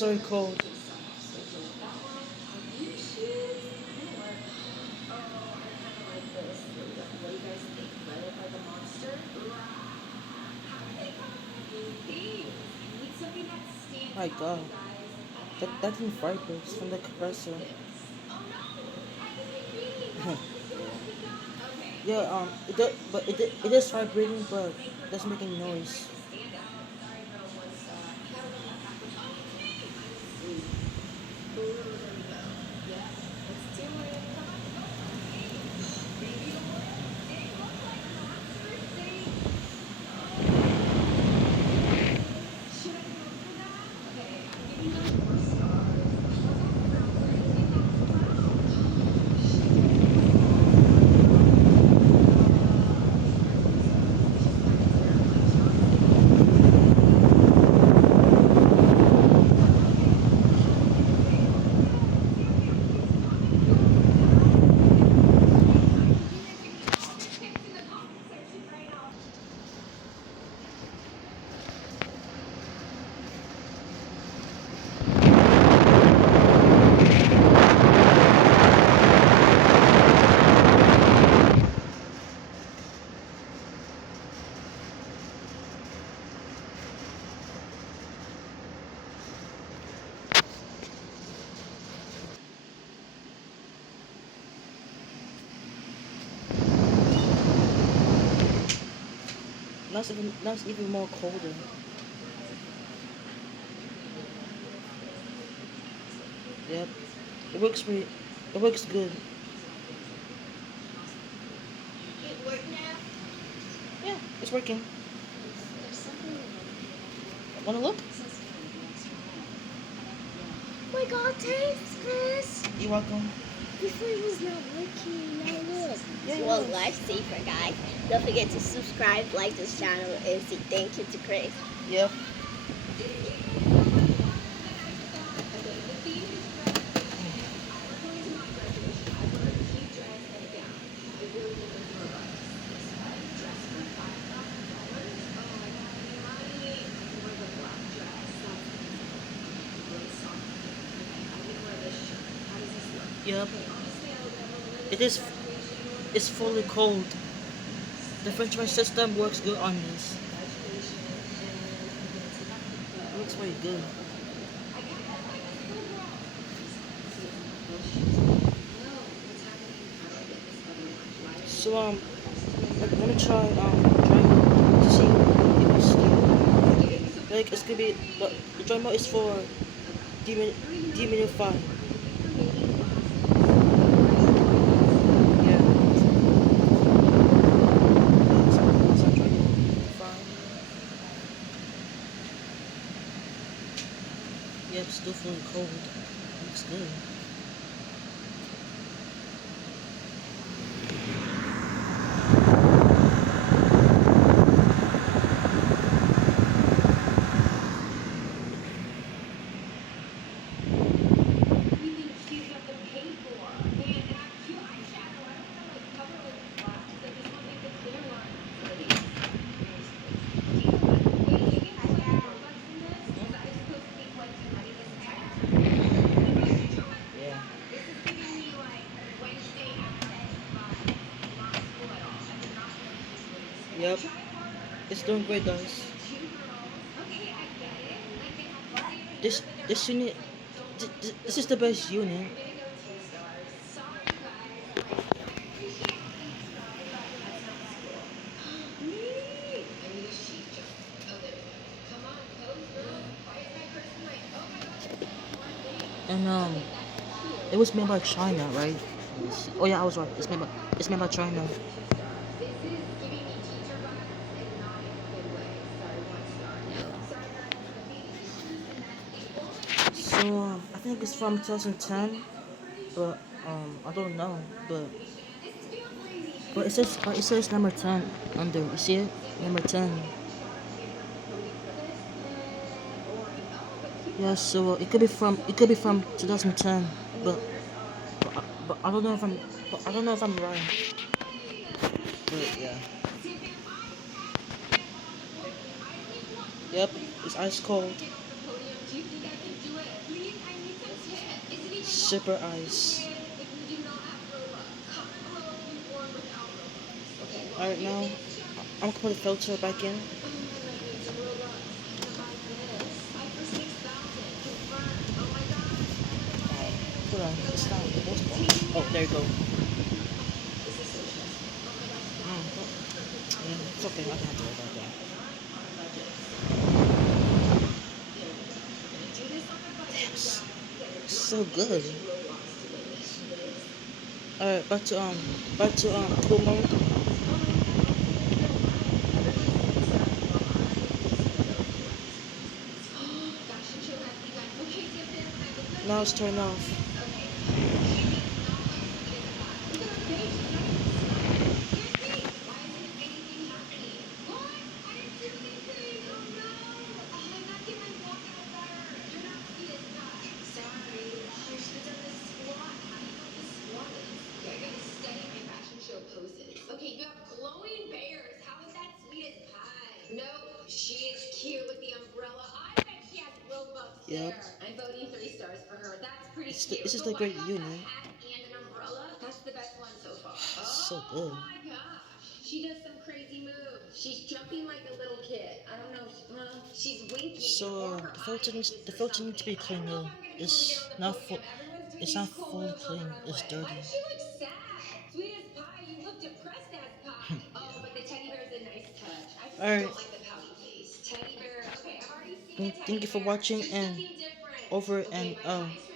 It's already cold. My God, that didn't vibrate from the compressor. Yeah, but it is vibrating, but it doesn't make any noise. Now it's even more colder. Yep, it works pretty. It works good. Yeah, it's working. Wanna look? Oh my god, thanks, Chris. You're welcome. Before it was not working, now look. Yeah, Well, it is. lifesaver, guys. Don't forget to subscribe, like this channel, and say thank you to Chris. Yep. Yep. It is. It's fully cold. The French fry system works good on this. It works very good. So let me try dry mode to see if it's still like it's gonna be. But the dry mode is for demilify. Yeah. So I try demilify. Yep, still feeling cold. Looks good. Yeah. Yep. It's doing great, guys. This unit, this is the best unit. And it was made by China, right? Oh yeah, I was right. It's made by China. So I think it's from 2010, but I don't know, but it says number 10 under. You see it? Number 10. Yeah, so it could be from 2010, but but I don't know if I'm right. But yeah. Yep, it's ice cold. super eyes. Alright, now I'm gonna put the filter back in. Hold on, it's not possible. Oh, there you go. It's okay, I can handle it right there. So good. Alright, back to cool mode. Now it's turned off. Okay, you have glowing bears. How is that sweet as pie? No, she is cute with the umbrella. I bet she has Robux Yep. there. I'm voting 3 stars for her. That's pretty cute. This is But the why great have union. a hat and an umbrella? That's the best one so far. So Oh good. my gosh. She does some crazy moves. She's jumping like a little kid. I don't know. Well, she's winking. So or her the filter needs to be clean though. It's not full. It's not fully clean. It's dirty. Why does she look sad? Sweet as pie, you look depressed as pie. Oh, but the teddy bear's a nice touch. I just Alright. don't like the pouty face. Teddy bear. Okay, I've already seen a teddy Thank you for bear. watching Do and something different. over Okay, and my advice